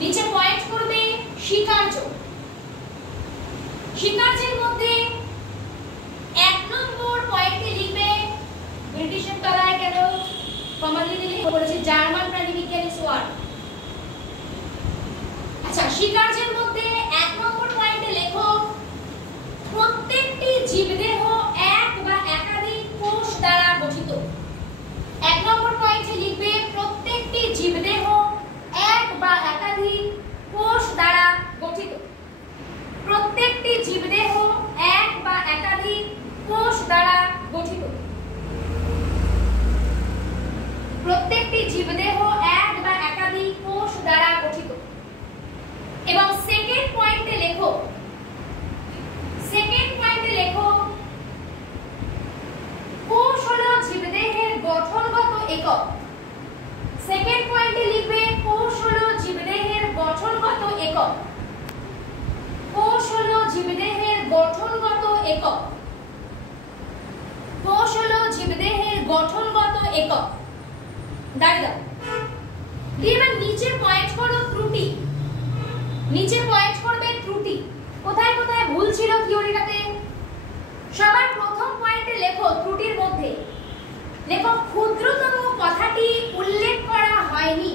নিচে পয়েন্ট করবে স্বীকার্য। স্বীকার্যের মধ্যে 1 নম্বর পয়েন্টে লিখবে ব্রিটিশের তলায় কেন কমনলি লিখে বলেছে জার্মান প্রাণীবিজ্ঞানী সোয়ার। আচ্ছা, স্বীকার্যের মধ্যে 1 নম্বর পয়েন্টে লেখো প্রত্যেকটি জীবদেহ এক বা একাধিক কোষ দ্বারা গঠিত। 1 নম্বর পয়েন্টে লিখবে প্রত্যেকটি জীবদেহ এক বা একাধিক কোষ দ্বারা গঠিত। প্রত্যেকটি জীবদেহ এক বা একাধিক কোষ দ্বারা গঠিত। প্রত্যেকটি জীবদেহ এক বা একাধিক কোষ দ্বারা গঠিত। এবং সেকেন্ড পয়েন্টে লেখো কোষ হলো জীবদেহের গঠনগত একক। সেকেন্ড পয়েন্টে লিখবে কোষ হলো জীবদেহের গঠনগত একক। কোষ হলো জীবদেহের গঠনগত একক। কোষ হলো জীবদেহের গঠনগত একক। দাঁড়িয়ে দাও। এবার নিচে পয়েন্ট করো ত্রুটি। নিচে পয়েন্ট করবে ত্রুটি। কোথায় কোথায় ভুল ছিল থিওরিটাতে? সবার প্রথম পয়েন্টে লেখো ত্রুটির মধ্যে লেখো ক্ষুদ্রতম কথাটি উল্লেখ করা হয়নি।